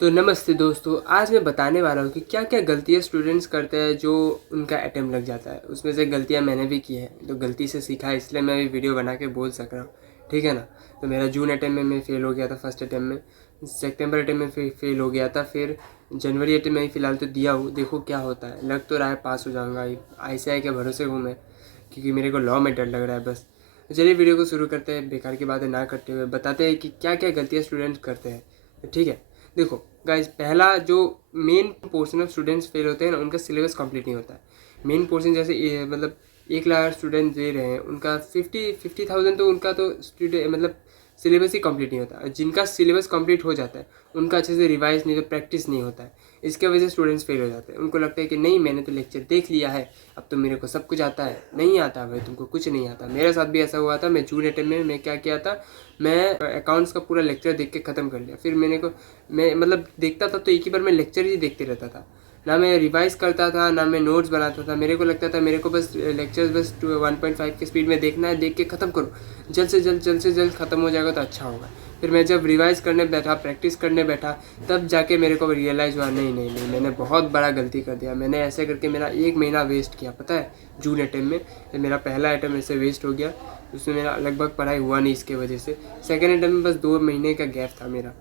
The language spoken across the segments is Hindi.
तो नमस्ते दोस्तों, आज मैं बताने वाला हूँ कि क्या क्या गलतियाँ स्टूडेंट्स करते हैं जो उनका अटेम्प्ट लग जाता है। उसमें से गलतियाँ मैंने भी की है, तो गलती से सीखा है, इसलिए मैं वीडियो बना के बोल सक रहा हूँ। ठीक है ना। तो मेरा जून अटेम्प्ट में मैं फ़ेल हो गया था, फर्स्ट अटेम्प्ट में। सितंबर अटेम्प्ट में फेल हो गया था। फिर जनवरी अटेम्प्ट में ही फ़िलहाल तो दिया हूँ, देखो क्या होता है। लग तो रहा है पास हो जाऊँगा, ICI के भरोसे हूँ मैं, क्योंकि मेरे को लॉ में डर लग रहा है बस। तो चलिए वीडियो को शुरू करते हैं, बेकार की बातें ना करते हुए बताते हैं कि क्या क्या गलतियाँ स्टूडेंट्स करते हैं। ठीक है। देखो गाइज, पहला जो main portion of students fail होते हैं ना, उनका सिलेबस कंप्लीट नहीं होता है। मेन पोर्शन जैसे मतलब 1 लाख स्टूडेंट दे रहे हैं, उनका 50,000 तो उनका तो स्टूडेंट मतलब सिलेबस ही कंप्लीट नहीं होता। जिनका सिलेबस कंप्लीट हो जाता है उनका अच्छे से रिवाइज नहीं, तो प्रैक्टिस नहीं होता है। इसके वजह से स्टूडेंट्स फेल हो जाते हैं। उनको लगता है कि नहीं, मैंने तो लेक्चर देख लिया है, अब तो मेरे को सब कुछ आता है। नहीं आता भाई, तुमको कुछ नहीं आता। मेरे साथ भी ऐसा हुआ था। मैं जून अटेम्प्ट में मैं क्या किया था, मैं अकाउंट्स का पूरा लेक्चर देख के ख़त्म कर लिया। फिर मैं मतलब देखता था तो एक ही बार मैं लेक्चर ही देखते रहता था, ना मैं रिवाइज करता था ना मैं नोट्स बनाता था। मेरे को लगता था मेरे को बस लेक्चर्स बस 1.5 के स्पीड में देखना है, देख के ख़त्म करो, जल्द से जल्द ख़त्म हो जाएगा तो अच्छा होगा। फिर मैं जब रिवाइज करने बैठा, प्रैक्टिस करने बैठा, तब जाके मेरे को रियलाइज़ हुआ नहीं, मैंने बहुत बड़ा गलती कर दिया। मैंने ऐसे करके मेरा 1 महीना वेस्ट किया, पता है। जून अटेम्प्ट में मेरा पहला अटेम्प्ट ऐसे वेस्ट हो गया, उसमें मेरा लगभग पढ़ाई हुआ नहीं इसके वजह से। सेकेंड अटेम्प्ट में बस 2 महीने का गैप था मेरा,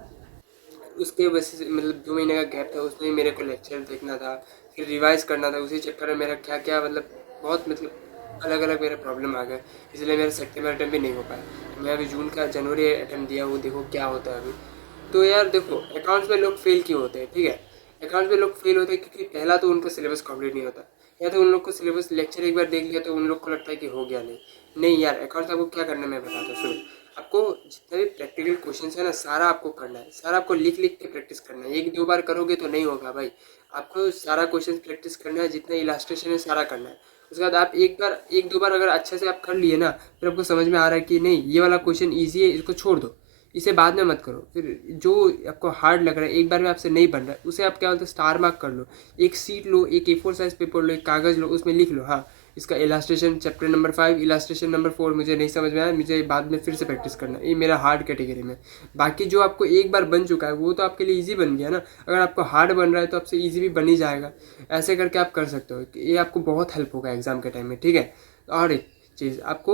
उसके वजह से मतलब 2 महीने का गैप था, उसमें मेरे को लेक्चर देखना था, फिर रिवाइज करना था। उसी चक्कर में मेरा क्या क्या मतलब बहुत मतलब अलग अलग मेरे प्रॉब्लम आ गए, इसलिए मेरा सितंबर अटेम्प्ट भी नहीं हो पाया। तो मैं अभी जनवरी अटेम्प्ट दिया हूँ, देखो क्या होता है अभी। तो यार देखो, अकाउंट्स में लोग फेल क्यों होते हैं, ठीक है। अकाउंट्स में लोग फेल होते हैं क्योंकि पहला तो उनका सिलेबस कंप्लीट नहीं होता, या तो उन लोग को सिलेबस लेक्चर एक बार देख लिया तो उन लोग को लगता है कि हो गया। नहीं यार, अकाउंट्स आपको क्या करना है मैं बताता हूँ, सुनो। आपको जितने भी प्रैक्टिकल क्वेश्चंस है ना, सारा आपको करना है, सारा आपको लिख लिख के प्रैक्टिस करना है। 1-2 बार करोगे तो नहीं होगा भाई, आपको सारा क्वेश्चन प्रैक्टिस करना है, जितना इलास्ट्रेशन है सारा करना है। उसके बाद आप 1-2 बार अगर अच्छे से आप कर लिए ना, फिर आपको समझ में आ रहा है कि नहीं ये वाला क्वेश्चन ईजी है, इसको छोड़ दो, इसे बाद में मत करो। फिर जो आपको हार्ड लग रहा है, एक बार में आपसे नहीं बन रहा है, उसे आप क्या बोलते हैं, स्टार मार्क कर लो। एक सीट लो, एक A4 साइज पेपर लो, एक कागज़ लो, उसमें लिख लो, हाँ इसका illustration chapter number 5, illustration number 4 मुझे नहीं समझ में आया, मुझे बाद में फिर से प्रैक्टिस करना है। ये मेरा हार्ड कैटेगरी में। बाकी जो आपको एक बार बन चुका है वो तो आपके लिए इजी बन गया ना। अगर आपको हार्ड बन रहा है तो आपसे इजी भी बन ही जाएगा। ऐसे करके आप कर सकते हो, ये आपको बहुत हेल्प होगा एग्जाम के टाइम में, ठीक है। और एक चीज़, आपको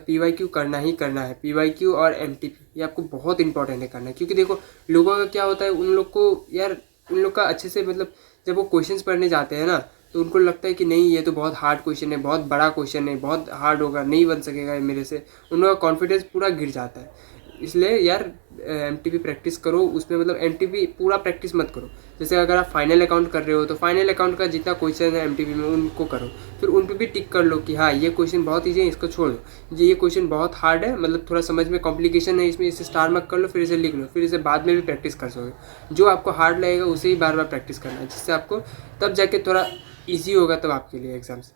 PYQ करना ही करना है। PYQ और MTP ये आपको बहुत इंपॉर्टेंट है करना है, क्योंकि देखो लोगों का क्या होता है, उन लोग को यार उन लोग का अच्छे से मतलब जब वो क्वेश्चंस पढ़ने जाते हैं ना, तो उनको लगता है कि नहीं ये तो बहुत हार्ड क्वेश्चन है, बहुत बड़ा क्वेश्चन है, बहुत हार्ड होगा, नहीं बन सकेगा ये मेरे से। उन लोगों का कॉन्फिडेंस पूरा गिर जाता है। इसलिए यार MTP प्रैक्टिस करो, उसमें मतलब MTP पूरा प्रैक्टिस मत करो। जैसे अगर आप फाइनल अकाउंट कर रहे हो तो फाइनल अकाउंट का जितना क्वेश्चन है MTP में उनको करो, फिर उन पर भी टिक कर लो कि हाँ ये क्वेश्चन बहुत ईजी है, इसको छोड़ दो। ये क्वेश्चन बहुत हार्ड है, मतलब थोड़ा समझ में कॉम्प्लिकेशन है इसमें, इसे स्टार मार्क कर लो, फिर इसे लिख लो, फिर इसे बाद में भी प्रैक्टिस कर सकोगे। जो आपको हार्ड लगेगा उसे ही बार बार प्रैक्टिस करना है, जिससे आपको तब जाके थोड़ा ईजी होगा तब आपके लिए एग्जाम्स,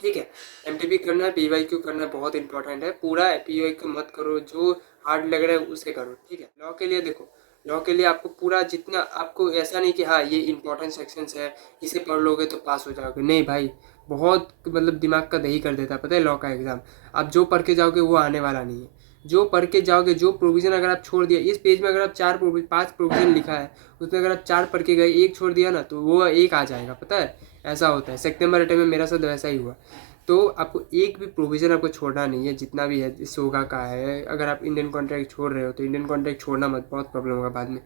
ठीक है। MTP करना है, PYQ करना बहुत इंपॉर्टेंट है। पूरा PYQ मत करो, जो हार्ड लग रहा है उसे करो, ठीक है। लॉ के लिए देखो, लॉ के लिए आपको पूरा जितना, आपको ऐसा नहीं कि हाँ ये इंपॉर्टेंट सेक्शंस है, इसे पढ़ लोगे तो पास हो जाओगे, नहीं भाई। बहुत मतलब दिमाग का दही कर देता है, पता है लॉ का एग्ज़ाम। आप जो पढ़ के जाओगे वो आने वाला नहीं है। जो पढ़ के जाओगे, जो प्रोविज़न अगर आप छोड़ दिया इस पेज में, अगर आप 5 प्रोविज़न लिखा है, उसमें अगर आप 4 पढ़ के गए, एक छोड़ दिया ना, तो वो एक आ जाएगा, पता है। ऐसा होता है। सितंबर अटेम्प्ट में मेरा साथ वैसा ही हुआ। तो आपको एक भी प्रोविज़न आपको छोड़ना नहीं है, जितना भी है। सोगा का है, अगर आप इंडियन कॉन्ट्रैक्ट छोड़ रहे हो तो इंडियन कॉन्ट्रैक्ट छोड़ना मत, बहुत प्रॉब्लम होगा बाद में।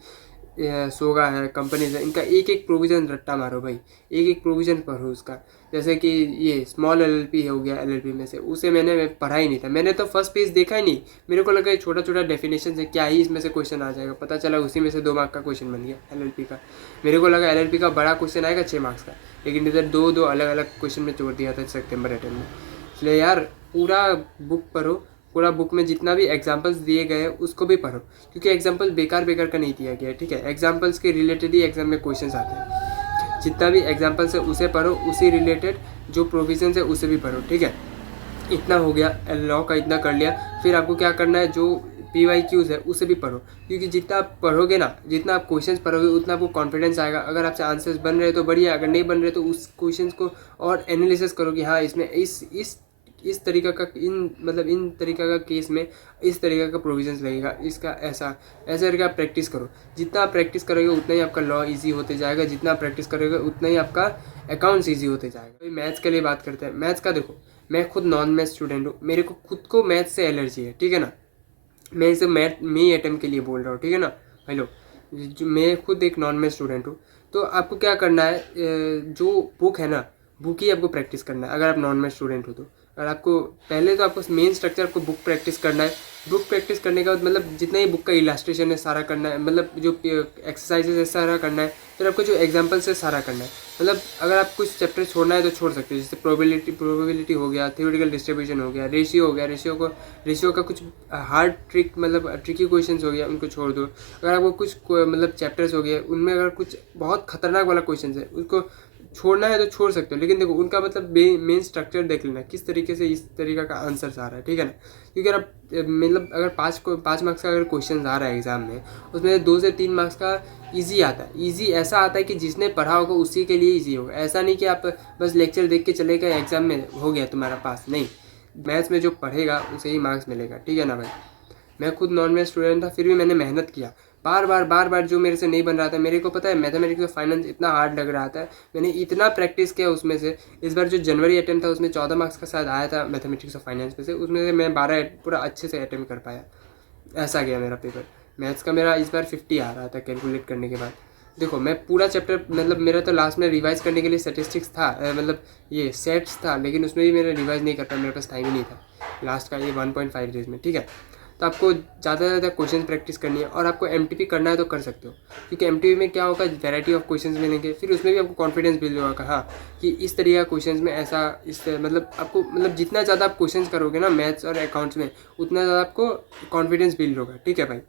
सोगा है, कंपनीज है, इनका एक एक प्रोविज़न रट्टा मारो भाई, एक एक प्रोविज़न पढ़ो उसका। जैसे कि ये स्मॉल LLP हो गया, LLP में से उसे मैंने पढ़ा ही नहीं था, मैंने तो फर्स्ट पेज देखा ही नहीं। मेरे को लगा छोटा छोटा डेफिनेशन से क्या ही इसमें से क्वेश्चन आ जाएगा, पता चला उसी में से 2 मार्क का क्वेश्चन बन गया LLP का। मेरे को लगा LLP का बड़ा क्वेश्चन आएगा 6 मार्क्स का, लेकिन इधर दो दो अलग अलग क्वेश्चन में जोड़ दिया था सितंबर अटेम्प्ट में। इसलिए यार पूरा बुक पढ़ो, पूरा बुक में जितना भी एग्जाम्पल्स दिए गए हैं उसको भी पढ़ो, क्योंकि एग्जाम्पल बेकार बेकार का नहीं दिया गया है, ठीक है। एग्जाम्पल्स के रिलेटेड ही एग्जाम में क्वेश्चंस आते हैं। जितना भी एग्जाम्पल्स है उसे पढ़ो, उसी रिलेटेड जो प्रोविजंस है उसे भी पढ़ो, ठीक है। इतना हो गया, लॉ का इतना कर लिया। फिर आपको क्या करना है, जो PYQs है उसे भी पढ़ो, क्योंकि जितना आप पढ़ोगे ना, जितना आप क्वेश्चंस पढ़ोगे उतना आपको कॉन्फिडेंस आएगा। अगर आपसे आंसर्स बन रहे तो बढ़िया, अगर नहीं बन रहे तो उस क्वेश्चंस को और एनालिसिस करो कि हाँ इसमें इस इस तरीका का इन तरीका का केस में इस तरीका का प्रोविजंस लगेगा, इसका ऐसा ऐसा करके आप प्रैक्टिस करो। जितना आप प्रैक्टिस करोगे उतना ही आपका लॉ ईजी होते जाएगा, जितना आप प्रैक्टिस करोगे उतना ही आपका अकाउंट्स ईजी होते जाएगा। तो मैथ्स के लिए बात करते हैं। मैथ्स का देखो, मैं खुद नॉन मैथ्स स्टूडेंट हूँ, मेरे को खुद को मैथ्स से एलर्जी है, ठीक है ना। मैं इसे मैथ में अटेम्प्ट के लिए बोल रहा हूँ, ठीक है ना। हेलो, जो मैं खुद एक नॉन मैथ स्टूडेंट हूँ। तो आपको क्या करना है, जो बुक है ना, बुक ही आपको प्रैक्टिस करना है अगर आप नॉन मैथ स्टूडेंट हो तो। और आपको पहले तो आपको मेन स्ट्रक्चर आपको बुक प्रैक्टिस करना है। बुक प्रैक्टिस करने के बाद मतलब जितना ही बुक का इलास्ट्रेशन है सारा करना है, मतलब जो एक्सरसाइजेस है सारा करना है। फिर आपको जो एग्जाम्पल्स है सारा करना है। मतलब अगर आप कुछ चैप्टर छोड़ना है तो छोड़ सकते हो, जैसे प्रोबेबिलिटी हो गया, थ्योरेटिकल डिस्ट्रीब्यूशन हो गया, रेशियो हो गया, रेशियो का कुछ हार्ड ट्रिक मतलब ट्रिकी क्वेश्चंस हो गया उनको छोड़ दो। अगर आपको कुछ मतलब चैप्टर्स हो गए उनमें अगर कुछ बहुत खतरनाक वाला क्वेश्चन है उसको छोड़ना है तो छोड़ सकते हो, लेकिन देखो उनका मतलब मेन स्ट्रक्चर देख लेना किस तरीके से इस तरीका का आंसर आ रहा है, ठीक है ना। क्योंकि अगर आप मतलब अगर 5 मार्क्स का अगर क्वेश्चन आ रहा है एग्जाम में, उसमें 2 से 3 मार्क्स का इजी आता है। इजी ऐसा आता है कि जिसने पढ़ा होगा उसी के लिए इजी होगा। ऐसा नहीं कि आप बस लेक्चर देख के चले गए एग्जाम में हो गया तुम्हारा पास, नहीं। मैथ्स में जो पढ़ेगा उसे ही मार्क्स मिलेगा, ठीक है ना भाई। मैं खुद नॉन मैथ स्टूडेंट था, फिर भी मैंने मेहनत किया बार बार जो मेरे से नहीं बन रहा था। मेरे को पता है मैथमेटिक्स और फाइनेंस इतना हार्ड लग रहा था, मैंने इतना प्रैक्टिस किया उसमें से। इस बार जो जनवरी अटेम्प्ट था उसमें 14 मार्क्स का शायद आया था मैथमेटिक्स और फाइनेंस में से, उसमें से मैं 12 पूरा अच्छे से अटेम्प्ट कर पाया। ऐसा गया मेरा पेपर। मैथ्स का मेरा इस बार 50 आ रहा था कैलकुलेट करने के बाद। देखो मैं पूरा चैप्टर मतलब मेरा तो लास्ट में रिवाइज करने के लिए स्टैटिस्टिक्स था, मतलब ये सेट्स था, लेकिन उसमें भी मैंने रिवाइज नहीं कर पाया, मेरे पास टाइम ही नहीं था लास्ट का ये 1.5 डेज में, ठीक है। तो आपको ज़्यादा से ज़्यादा क्वेश्चन प्रैक्टिस करनी है, और आपको एमटीपी करना है तो कर सकते हो, क्योंकि एमटीपी में क्या होगा, वैरायटी ऑफ क्वेश्चंस मिलेंगे। फिर उसमें भी आपको कॉन्फिडेंस बिल्ड होगा हाँ कि इस तरीके का क्वेश्चंस में ऐसा इस मतलब आपको मतलब जितना ज़्यादा आप क्वेश्चंस करोगे ना मैथ्स और अकाउंट्स में, उतना ज़्यादा आपको कॉन्फिडेंस बिल्ड होगा, ठीक है भाई।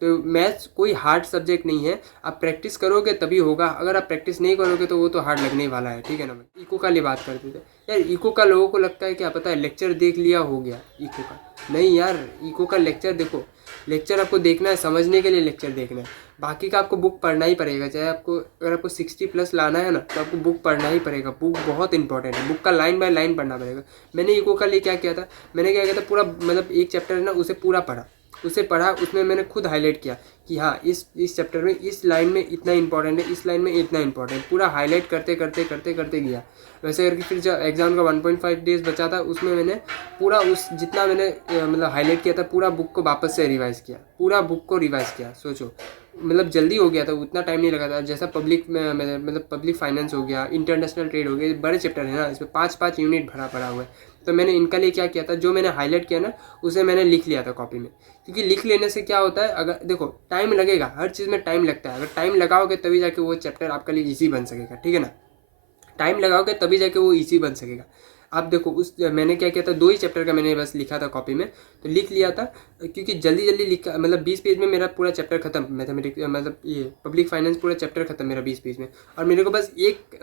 तो मैथ्स कोई हार्ड सब्जेक्ट नहीं है, आप प्रैक्टिस करोगे तभी होगा। अगर आप प्रैक्टिस नहीं करोगे तो वो तो हार्ड लगने ही वाला है, ठीक है ना भाई। इको का लिए बात करते थे यार, इको का लोगों को लगता है क्या पता है, लेक्चर देख लिया हो गया इको का। नहीं यार, इको का लेक्चर देखो, लेक्चर आपको देखना है, समझने के लिए लेक्चर देखना है। बाकी का आपको बुक पढ़ना ही पड़ेगा, चाहे आपको अगर आपको 60+ लाना है ना तो आपको बुक पढ़ना ही पड़ेगा। बुक बहुत इंपॉर्टेंट है, बुक का लाइन बाय लाइन पढ़ना पड़ेगा। मैंने इको का लिए क्या किया था, मैंने क्या किया था, पूरा मतलब एक चैप्टर है ना उसे पूरा पढ़ा, उसमें मैंने खुद हाईलाइट किया कि हाँ इस चैप्टर में इस लाइन में इतना इंपॉर्टेंट है, इस लाइन में इतना इंपॉर्टेंट, पूरा हाईलाइट करते करते करते करते गया। वैसे करके फिर जब एग्ज़ाम का 1.5 डेज बचा था उसमें मैंने पूरा उस जितना मैंने मतलब हाईलाइट किया था पूरा बुक को वापस से रिवाइज़ किया, पूरा बुक को रिवाइज़ किया। सोचो मतलब जल्दी हो गया था, उतना टाइम नहीं लगा था। जैसा पब्लिक में मतलब पब्लिक फाइनेंस हो गया, इंटरनेशनल ट्रेड हो गया, बड़े चैप्टर है ना, इसमें 5 यूनिट भरा पड़ा हुआ है। तो मैंने इनका लिए क्या किया था, जो मैंने हाईलाइट किया ना उसे मैंने लिख लिया था कॉपी में। क्योंकि लिख लेने से क्या होता है, अगर देखो टाइम लगेगा, हर चीज़ में टाइम लगता है। अगर टाइम लगाओगे तभी जाके वो चैप्टर आपके लिए ईजी बन सकेगा, ठीक है ना। टाइम लगाओगे तभी जाके वो ईजी बन सकेगा। आप देखो मैंने क्या किया था, 2 ही चैप्टर का मैंने बस लिखा था कॉपी में, तो लिख लिया था। क्योंकि जल्दी जल्दी लिखा, मतलब 20 पेज में मेरा पूरा चैप्टर खत्म, मैथमेटिक्स मतलब ये पब्लिक फाइनेंस पूरा चैप्टर खत्म मेरा 20 पेज में। और मेरे को बस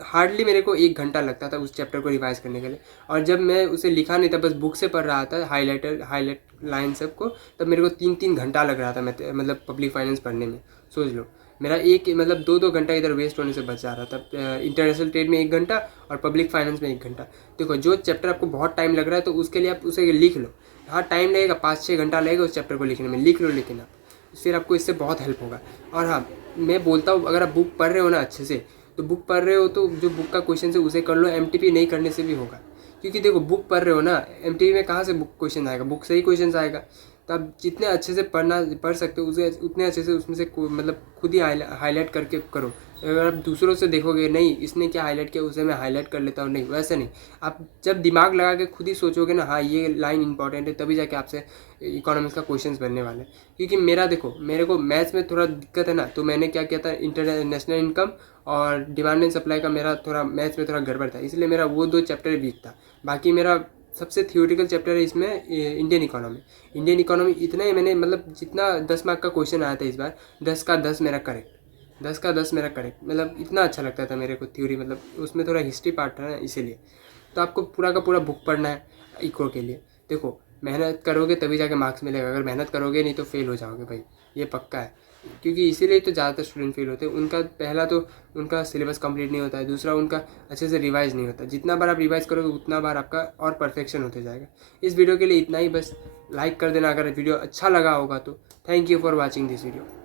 हार्डली मेरे को 1 घंटा लगता था उस चैप्टर को रिवाइज करने के लिए। और जब मैं उसे लिखा नहीं था, बस बुक से पढ़ रहा था हाईलाइट लाइन सबको, तब मेरे को 3-3 घंटा लग रहा था मतलब पब्लिक फाइनेंस पढ़ने में। सोच लो मेरा एक मतलब 2-2 घंटा इधर वेस्ट होने से बच जा रहा था। इंटरनेशनल ट्रेड में 1 घंटा और पब्लिक फाइनेंस में 1 घंटा। देखो जो चैप्टर आपको बहुत टाइम लग रहा है तो उसके लिए आप उसे लिख लो। हाँ टाइम लगेगा, 5-6 घंटा लगेगा उस चैप्टर को लिखने में, लिख लो, लेकिन आप फिर आपको इससे बहुत हेल्प होगा। और हाँ मैं बोलता हूँ, अगर आप बुक पढ़ रहे हो ना अच्छे से, तो बुक पढ़ रहे हो तो जो बुक का क्वेश्चन है उसे कर लो, एमटीपी नहीं करने से भी होगा। क्योंकि देखो बुक पढ़ रहे हो ना, एमटीपी में कहाँ से बुक क्वेश्चन आएगा, बुक से ही क्वेश्चन आएगा। तो आप जितने अच्छे से पढ़ सकते हो उसे उतने अच्छे से उसमें से मतलब खुद ही हाईलाइट करके करो। अगर आप दूसरों से देखोगे नहीं इसने क्या हाईलाइट किया उसे मैं हाईलाइट कर लेता हूँ, नहीं वैसे नहीं। आप जब दिमाग लगा के खुद ही सोचोगे ना हाँ ये लाइन इंपॉर्टेंट है, तभी जाके आपसे इकोनॉमिक्स का क्वेश्चंस बनने वाले। क्योंकि मेरे को मैथ्स में थोड़ा दिक्कत है ना, तो मैंने क्या किया था, इंटरनेशनल इनकम और डिमांड एंड सप्लाई का मेरा थोड़ा मैथ्स में थोड़ा गड़बड़ था, इसलिए मेरा वो 2 चैप्टर वीक था। बाकी मेरा सबसे थियोरिटिकल चैप्टर है इसमें इंडियन इकोनॉमी। इतना ही मैंने मतलब जितना 10 मार्क का क्वेश्चन आया था इस बार, 10 का 10 मेरा करेक्ट, 10 का 10 मेरा करेक्ट। मतलब इतना अच्छा लगता था मेरे को थ्योरी, मतलब उसमें थोड़ा हिस्ट्री पार्ट था ना इसीलिए। तो आपको पूरा का पूरा बुक पढ़ना है इको के लिए। देखो मेहनत करोगे तभी जाके मार्क्स मिलेगा, अगर मेहनत करोगे नहीं तो फेल हो जाओगे भाई, ये पक्का है। क्योंकि इसीलिए तो ज़्यादातर स्टूडेंट फेल होते हैं। उनका पहला तो उनका सिलेबस कंप्लीट नहीं होता है, दूसरा उनका अच्छे से रिवाइज नहीं होता। जितना बार आप रिवाइज करोगे उतना बार आपका और परफेक्शन होते जाएगा। इस वीडियो के लिए इतना ही, बस लाइक कर देना अगर वीडियो अच्छा लगा होगा तो। Thank you for watching this video.